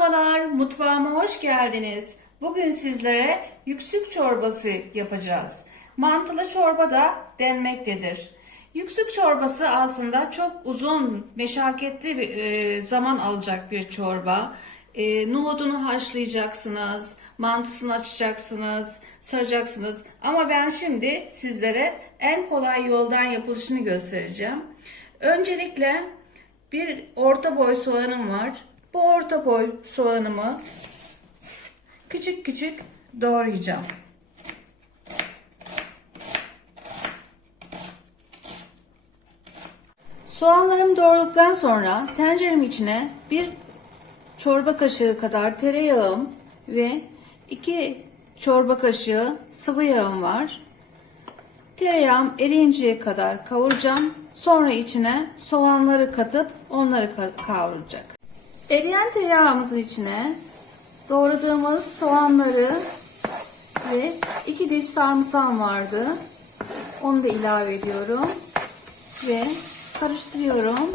Merhabalar, mutfağıma hoş geldiniz. Bugün sizlere yüksük çorbası yapacağız. Mantılı çorba da denmektedir. Yüksük çorbası aslında çok uzun, meşakkatli bir e, zaman alacak bir çorba. E, nohudunu haşlayacaksınız, mantısını açacaksınız, saracaksınız. Ama ben şimdi sizlere en kolay yoldan yapılışını göstereceğim. Öncelikle bir orta boy soğanım var. Bu orta boy soğanımı küçük küçük doğrayacağım. Soğanlarım doğradıktan sonra tenceremin içine bir çorba kaşığı kadar tereyağım ve iki çorba kaşığı sıvı yağım var. Tereyağım eriyinceye kadar kavuracağım. Sonra içine soğanları katıp onları ka- kavrulacak. Eriyen tereyağımızın içine doğradığımız soğanları ve iki diş sarımsağım vardı. Onu da ilave ediyorum. Ve karıştırıyorum.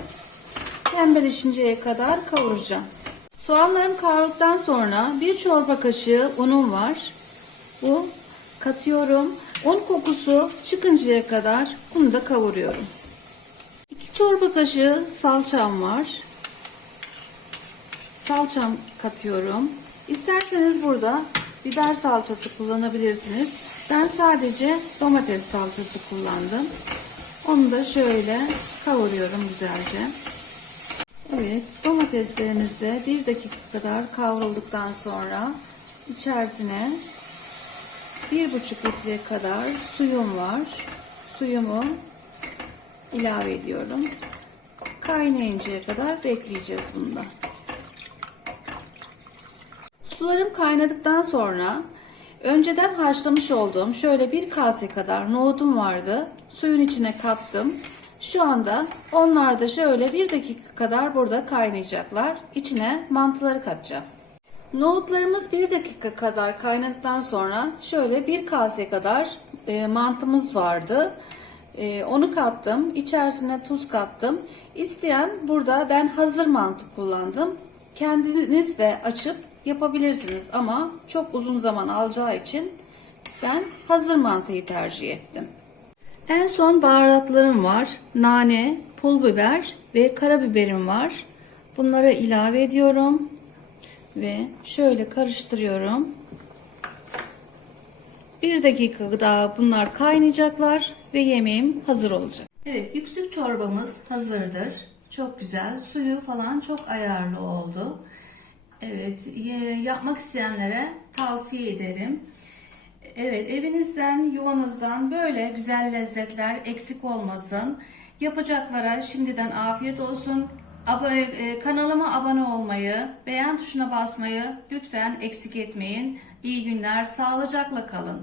Pembeleşinceye kadar kavuracağım. Soğanlarım kavrulduktan sonra bir çorba kaşığı unum var. Bu katıyorum. Un kokusu çıkıncaya kadar bunu da kavuruyorum. 2 çorba kaşığı salçam var. Salçam katıyorum. İsterseniz burada biber salçası kullanabilirsiniz. Ben sadece domates salçası kullandım. Onu da şöyle kavuruyorum güzelce. Evet, domateslerimiz de 1 dakika kadar kavrulduktan sonra içerisine 1,5 litre kadar suyum var. Suyumu ilave ediyorum. Kaynayıncaya kadar bekleyeceğiz bunda. Sularım kaynadıktan sonra önceden haşlamış olduğum şöyle bir kase kadar nohudum vardı. Suyun içine kattım. Şu anda onlar da şöyle bir dakika kadar burada kaynayacaklar. İçine mantıları katacağım. Nohutlarımız bir dakika kadar kaynadıktan sonra şöyle bir kase kadar e, mantımız vardı. E, onu kattım. İçerisine tuz kattım. İsteyen burada ben hazır mantı kullandım. Kendiniz de açıp yapabilirsiniz ama çok uzun zaman alacağı için ben hazır mantıyı tercih ettim. En son baharatlarım var. Nane, pul biber ve karabiberim var. Bunları ilave ediyorum ve şöyle karıştırıyorum. Bir dakika daha bunlar kaynayacaklar ve yemeğim hazır olacak. Evet yüksek çorbamız hazırdır. Çok güzel. Suyu falan çok ayarlı oldu. Evet yapmak isteyenlere tavsiye ederim. Evet evinizden yuvanızdan böyle güzel lezzetler eksik olmasın. Yapacaklara şimdiden afiyet olsun. E, kanalıma abone olmayı, beğen tuşuna basmayı lütfen eksik etmeyin. İyi günler, sağlıcakla kalın.